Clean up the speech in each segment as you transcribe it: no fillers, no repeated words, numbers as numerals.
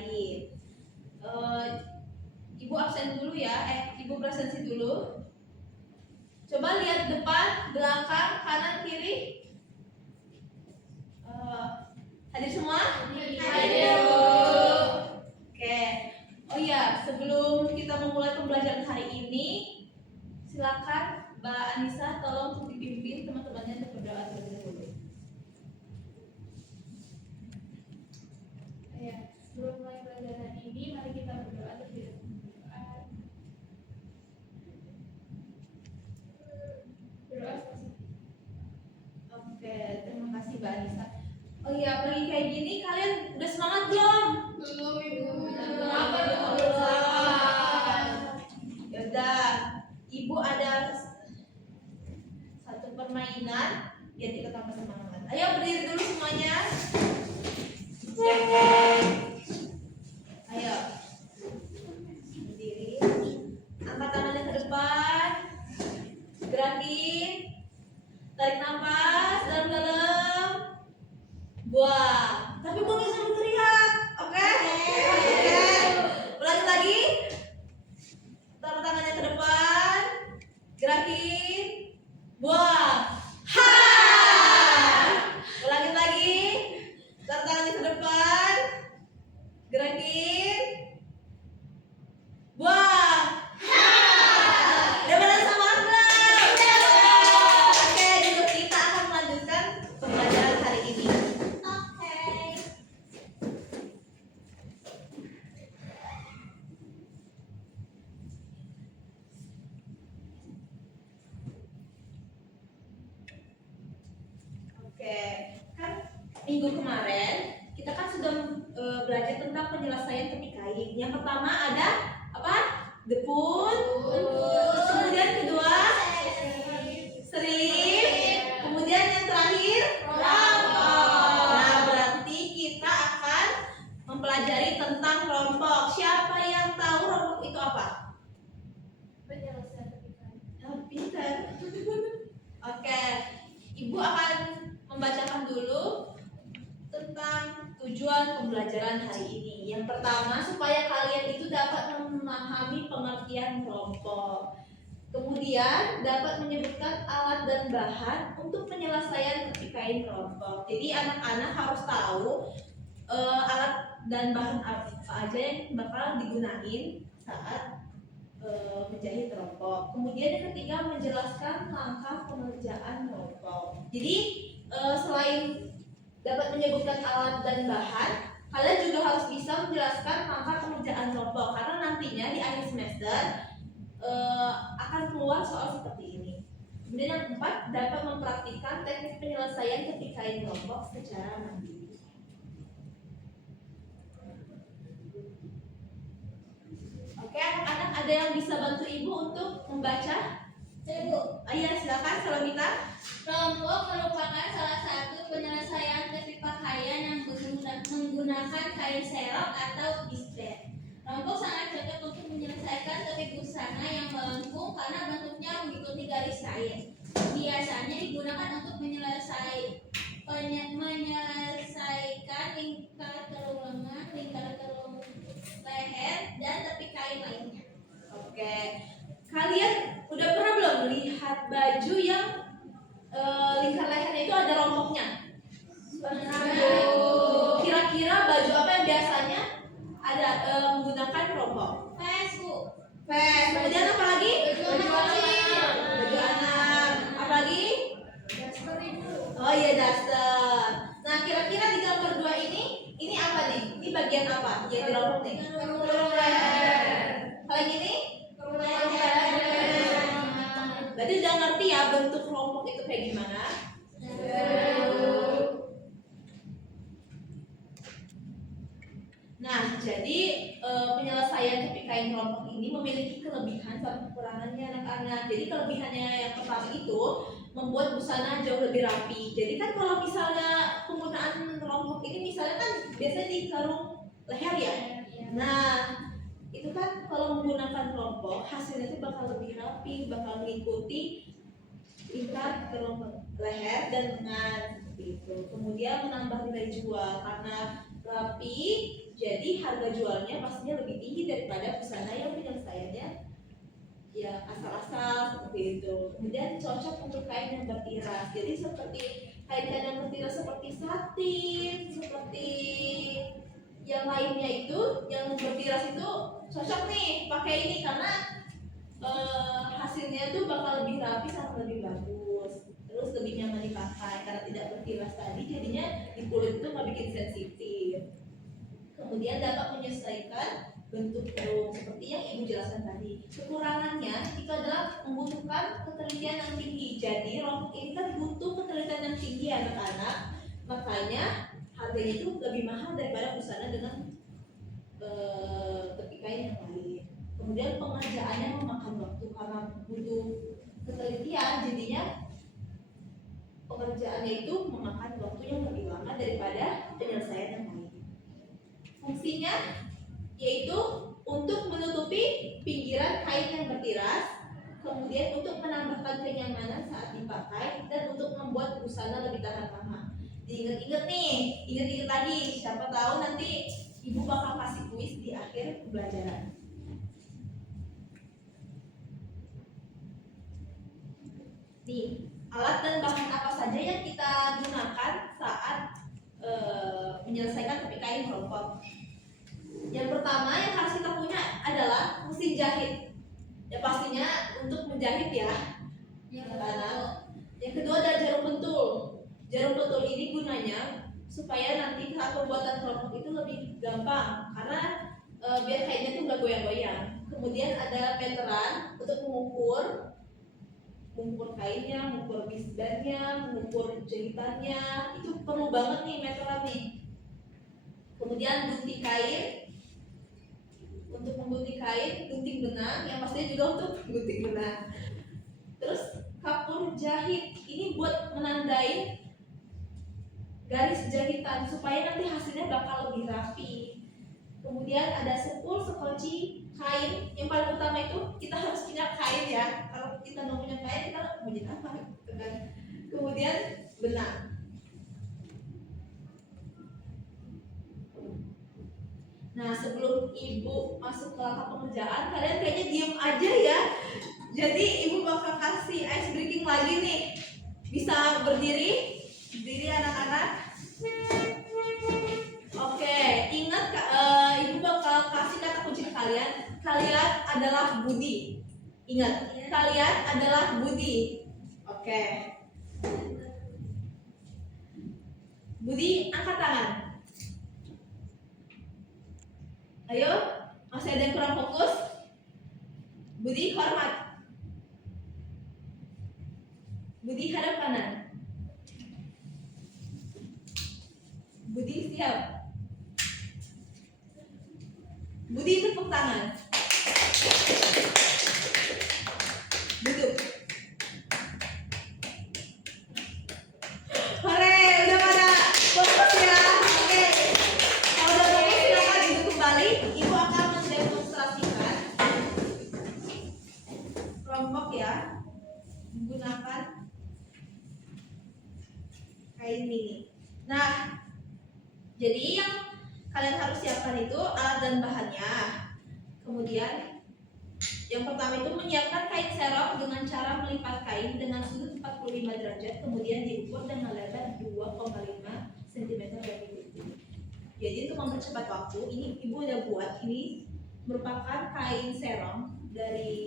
lain. Ibu absen dulu ya, Ibu presensi dulu. Coba lihat depan, belakang, kanan, kiri. Hadir semua? Hadir. Oke. Oh iya, sebelum kita memulai pembelajaran hari ini, silakan Mbak Anissa tolong dipimpin teman-temannya untuk berdoa terlebih dahulu. Ya, sebelum mulai pelajaran ini, mari kita berdoa terlebih dahulu. Berdoa selesai. Oke, terima kasih Mbak Anissa. Oh iya, pagi kayak gini kalian udah semangat belum? Belum, Ibu. Kenapa tuh? Yaudah, Ibu ada satu permainan biar kita tambah semangat. Ayo berdiri dulu semuanya. Ayo berdiri. Angkat tangannya ke depan. Gerakin. Tarik nafas dalam-dalam. Buang. Tapi buangnya sambil teriak. Oke? Oke. Ulangi lagi. Taruh tangannya ke depan. Gerakin. Buang. Ha! Ulangin lagi. Taruh tangannya ke depan. Gerakin. Buang. Ha! Udah pada semangat belum? Oke, dulu kita akan melanjutkan pembelajaran hari ini. Oke. Oke, kan minggu kemarin kita kan sudah belajar tentang penyelesaian tepi kain. Yang pertama ada apa? Depun. Terus kemudian kedua serif. Kemudian yang terakhir kelompok. Nah, berarti kita akan mempelajari tentang kelompok. Siapa yang tahu kelompok itu apa? Penyelesaian pernikahan. Pintar. Oke, Ibu akan membacakan dulu tentang tujuan pembelajaran hari ini. Yang pertama, supaya kalian itu dapat memahami pengertian kelompok. Kemudian dapat menyebutkan alat dan bahan untuk penyelesaian tepi kain kelompok. Jadi anak-anak harus tahu alat dan bahan apa aja yang bakal digunain saat menjahit kelompok. Kemudian yang ketiga, menjelaskan langkah pengerjaan kelompok. Jadi selain dapat menyebutkan alat dan bahan, kalian juga harus bisa menjelaskan langkah pengerjaan kelompok, karena nantinya di akhir semester akan keluar soal seperti ini. Kemudian yang keempat, dapat mempraktikkan teknik penyelesaian tepi kain kelompok secara mandiri. Oke, anak-anak ada yang bisa bantu Ibu untuk membaca? Ibu. Iya, silakan Salamita. Kelompok merupakan salah satu penyelesaian tepi pakaian yang menggunakan kain serok atau bisbet. Kelompok sangat cocok untuk menyelesaikan tepi busana yang melengkung karena bentuknya mengikuti garis kain. Biasanya digunakan untuk menyelesaikan lingkar kerung lengan, lingkar kerung leher, dan tepi kain lainnya. Oke, kalian udah pernah belum lihat baju yang lingkar lehernya itu ada rompoknya? Kira-kira baju apa yang biasanya ada menggunakan rompok? Vest. Kemudian apa lagi? Baju anak. Apa lagi? Oh iya, daster. Nah, kira-kira di gambar 2 ini apa nih? Ini bagian apa? Yang dirompok nih? Kalau yang ini? Berarti udah ngerti ya bentuk kelompok itu kayak gimana? Nah, jadi penyelesaian tepi kain kelompok ini memiliki kelebihan dan kekurangannya anak-anak. Jadi kelebihannya yang pertama itu membuat busana jauh lebih rapi. Jadi kan kalau misalnya penggunaan kelompok ini misalnya kan biasanya di karung leher ya. Nah, itu kan kalau menggunakan kelompok hasilnya itu bakal lebih rapi, bakal mengikuti lingkar kerung leher dan lengan seperti itu. Kemudian menambah nilai jual karena rapi, Jadi harga jualnya pastinya lebih tinggi daripada busana yang penyelesaiannya ya asal-asal seperti itu. Kemudian cocok untuk kain yang bertiras. Jadi seperti kain-kain yang bertiras seperti satin, seperti yang lainnya itu, yang bertiras itu cocok nih pakai ini karena hasilnya tuh bakal lebih rapi sama lebih bagus. Terus lebih nyaman dipakai karena tidak bertiras tadi, jadinya di kulit itu nggak bikin sensitif. Kemudian dapat menyesuaikan bentuk kerung seperti yang ibu jelaskan tadi. Kekurangannya itu adalah membutuhkan ketelitian yang tinggi. Jadi rok ini kan butuh ketelitian yang tinggi anak-anak, makanya harganya itu lebih mahal daripada busana dengan tepi kain yang lain. Kemudian pengerjaannya memakan waktu karena butuh ketelitian, jadinya pengerjaannya itu memakan waktu yang lebih lama daripada penyelesaian yang lain. Fungsinya yaitu untuk menutupi pinggiran kain yang bertiras, kemudian untuk menambahkan kenyamanan saat dipakai, dan untuk membuat busana lebih tahan lama. Diingat-ingat nih, ingat-ingat lagi, siapa tahu nanti ibu bakal kasih kuis di akhir pembelajaran. Nih, alat dan bahan apa saja yang kita gunakan saat menyelesaikan tepi kain kelompok. Yang pertama yang harus kita punya adalah mesin jahit. Ya pastinya untuk menjahit ya. Yang kedua ada jarum pentul. Jarum pentul ini gunanya supaya nanti saat pembuatan kelompok itu lebih gampang karena biar kainnya tuh nggak goyang-goyang. Kemudian ada meteran untuk mengukur kainnya, mengukur bisbannya, mengukur jahitannya. Itu perlu banget nih meteran nih. Kemudian gunting kain untuk menggunting kain, gunting benang yang pastinya juga untuk gunting benang. Terus kapur jahit ini buat menandai garis jahitan supaya nanti hasilnya bakal lebih rapi. Kemudian ada sepul, sekoci, kain. Yang paling utama itu kita harus punya kain ya. Kalau kita nggak punya kain kita mau jadi apa? Gitu kan. Kemudian benang. Nah sebelum ibu masuk ke langkah pengerjaan, kalian kayaknya diem aja ya. Jadi ibu bakal kasih ice breaking lagi nih. Bisa berdiri anak-anak. Oke, ingat ibu bakal kasih kata kunci ke kalian. Kalian adalah Budi. Ingat, kalian adalah Budi. Oke. Budi, angkat tangan. Ayo, masih ada yang kurang fokus? Budi, hormat. Budi, hadap kanan. Budi, siap. Budi, tepuk tangan. Duduk. Hore, udah pada fokus ya. Oke. Kalau udah fokus silakan duduk kembali. Ibu akan mendemonstrasikan kelompok ya, menggunakan kain mini. Nah, jadi yang kalian harus siapkan itu alat dan bahannya. Kemudian yang pertama itu menyiapkan kain serong dengan cara melipat kain dengan sudut 45 derajat, kemudian diukur dengan lebar 2,5 cm dari titik. Jadi untuk mempercepat waktu, ini ibu udah buat, ini merupakan kain serong dari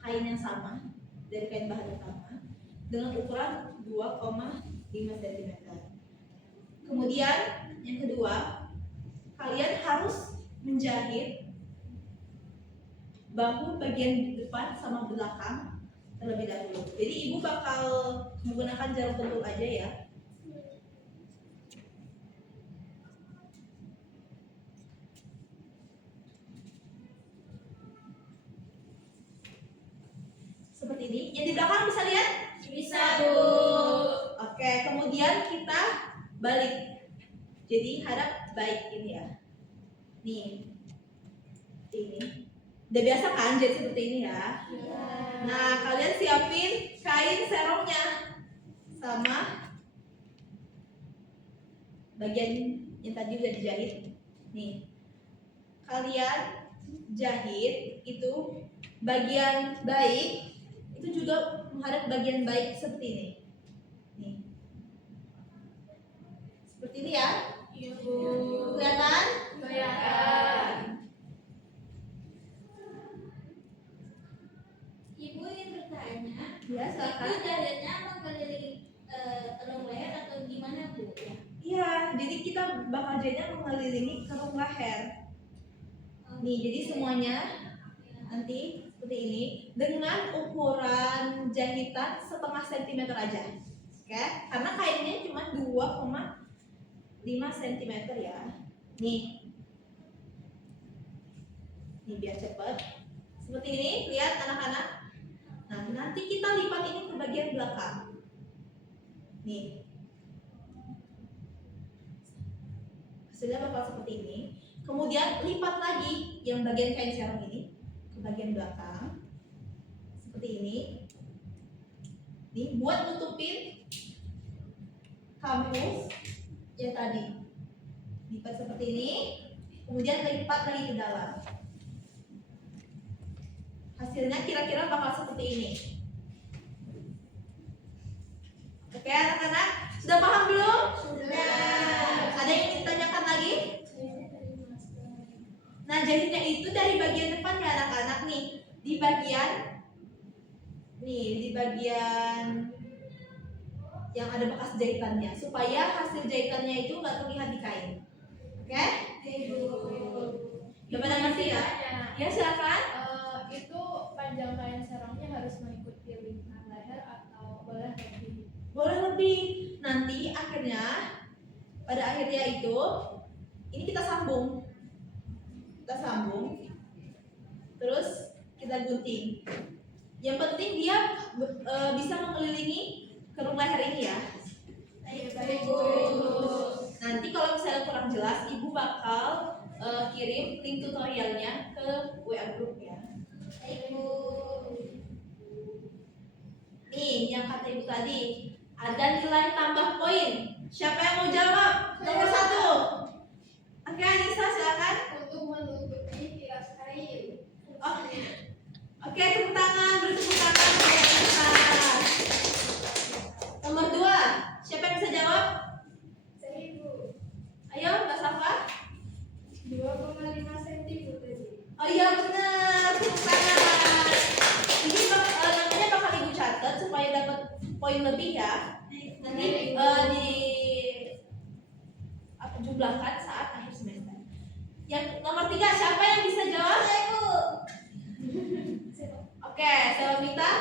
kain yang sama, dari kain bahan utama dengan ukuran 2,5 cm. Kemudian yang kedua, kalian harus menjahit bahu bagian depan sama belakang terlebih dahulu. Jadi ibu bakal menggunakan jarum pentul aja ya. Seperti ini. Yang di belakang bisa lihat? Bisa, Bu. Oke, kemudian kita balik. Jadi hadap baik ini ya. Nih. Ini. Udah biasa kan jadi seperti ini ya. Nah, kalian siapin kain serongnya sama bagian yang tadi udah dijahit. Nih, kalian jahit itu bagian baik itu juga menghadap bagian baik seperti ini. Nih. Seperti ini ya. Iya, Kelihatan? Kelihatan. Ibu ingin bertanya, Ya, itu silakan. jahitnya mengelilingi kerong leher atau gimana Bu? Ya. Iya, jadi kita bakal jahitnya mengelilingi kerung leher. Nih, jadi semuanya nanti seperti ini dengan ukuran jahitan setengah sentimeter aja. Oke, karena kainnya cuma 2,5 cm ya. Nih biar cepet. Seperti ini, lihat anak-anak. Nah, nanti kita lipat ini ke bagian belakang. Nih, hasilnya bakal seperti ini. Kemudian lipat lagi yang bagian kain serong ini ke bagian belakang seperti ini. Nih, buat nutupin kamus yang tadi. Lipat seperti ini, kemudian lipat lagi ke dalam. Hasilnya kira-kira bakal seperti ini. Oke anak-anak, sudah paham belum? Sudah. Ada yang ingin ditanyakan lagi? Nah, jahitnya itu dari bagian depan ya anak-anak nih. Di bagian yang ada bekas jahitannya, supaya hasil jahitannya itu nggak terlihat di kain. Oke? Udah pada ngerti ya? Ya silakan. Itu panjang kain serongnya harus mengikuti lingkar leher atau boleh lebih? Boleh lebih. Nanti pada akhirnya itu ini kita sambung. Terus kita gunting. Yang penting dia bisa mengelilingi kerung leher ini ya. Baik, Bu. Nanti kalau misalnya kurang jelas, Ibu bakal kirim link tutorialnya ke WA group ya. Baik, Bu. Nih, yang kata Ibu tadi, ada nilai tambah poin. Siapa yang mau jawab? Nomor 1. Oke, Anissa silakan. Untuk menutupi tiras kain. Oke, tepuk tangan, beri tepuk tangan untuk Anissa. Nomor 2, siapa yang bisa jawab? Saya Ibu. Ayo, Mbak Safa. 2,5 cm Bu tadi. Oh iya benar, tepuk tangan. Ini namanya bakal Ibu catat supaya dapat poin lebih ya. Nanti jumlahkan saat akhir semester. Yang nomor 3, siapa yang bisa jawab? Saya, Bu. Oke, Selomita.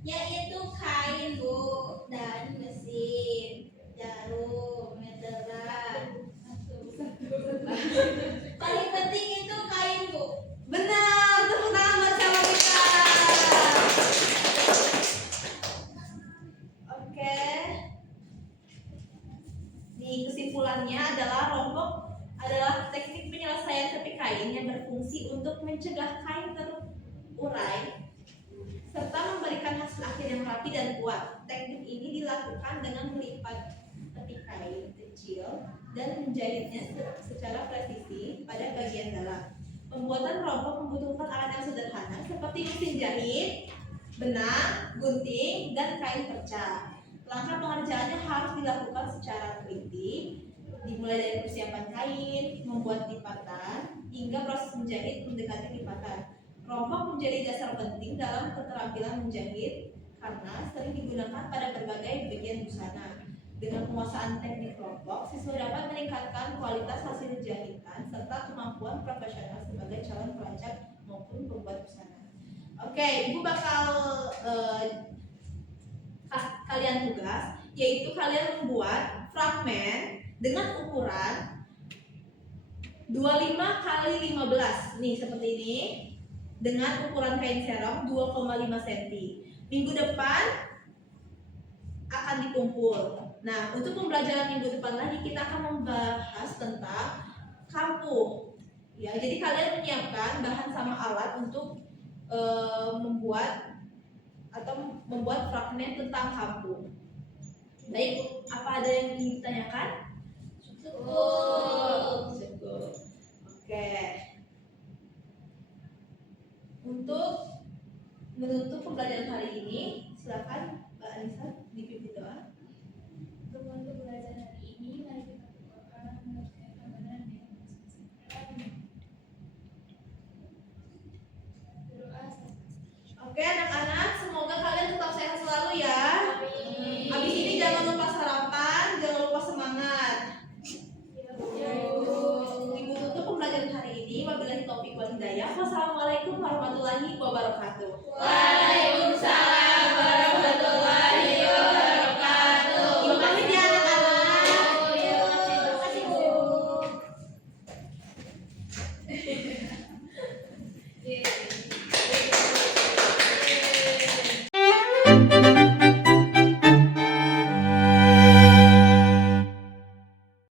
Yaitu kain, Bu, dan mesin, jarum, meteran. Paling penting itu kain, Bu. Benar, tepuk tangan buat Selomita. Oke. Nih kesimpulannya adalah rombok adalah teknik penyelesaian tepi kain yang berfungsi untuk mencegah kain terurai serta memberikan hasil akhir yang rapi dan kuat. Teknik ini dilakukan dengan melipat tepi kain kecil dan menjahitnya secara presisi pada bagian dalam. Pembuatan rombok membutuhkan alat yang sederhana seperti mesin jahit, benang, gunting, dan kain perca. Langkah pengerjaannya harus dilakukan secara teliti, dimulai dari persiapan kain, membuat lipatan, hingga proses menjahit mendekati lipatan. Rombok menjadi dasar penting dalam keterampilan menjahit karena sering digunakan pada berbagai bagian busana. Dengan penguasaan teknik rombok, siswa dapat meningkatkan kualitas hasil jahitan serta kemampuan profesional sebagai calon perancang maupun pembuat busana. Oke, Ibu bakal kalian tugas, yaitu kalian membuat fragmen dengan ukuran 25 kali 15 nih seperti ini dengan ukuran kain serong 2,5 cm. Minggu depan akan dikumpul. Nah, untuk pembelajaran minggu depan lagi kita akan membahas tentang kampuh. Ya, jadi kalian menyiapkan bahan sama alat untuk membuat fragmen tentang kampuh. Baik, apa ada yang ingin ditanyakan? Cukup. Cukup. Oke. Untuk menutup pembelajaran hari ini, silakan Mbak Anissa dipimpin doa. Untuk belajar hari ini, mari kita berdoa mengerjakan kebenaran dengan masing-masing. Berdoa. Oke anak-anak, semoga kalian tetap sehat selalu ya. Habis ini jangan lupa sarapan, jangan lupa semangat. Ibu tutup pembelajaran hari ini. Wabillahi taufiq wal hidayah. Wassalamualaikum warahmatullahi wabarakatuh.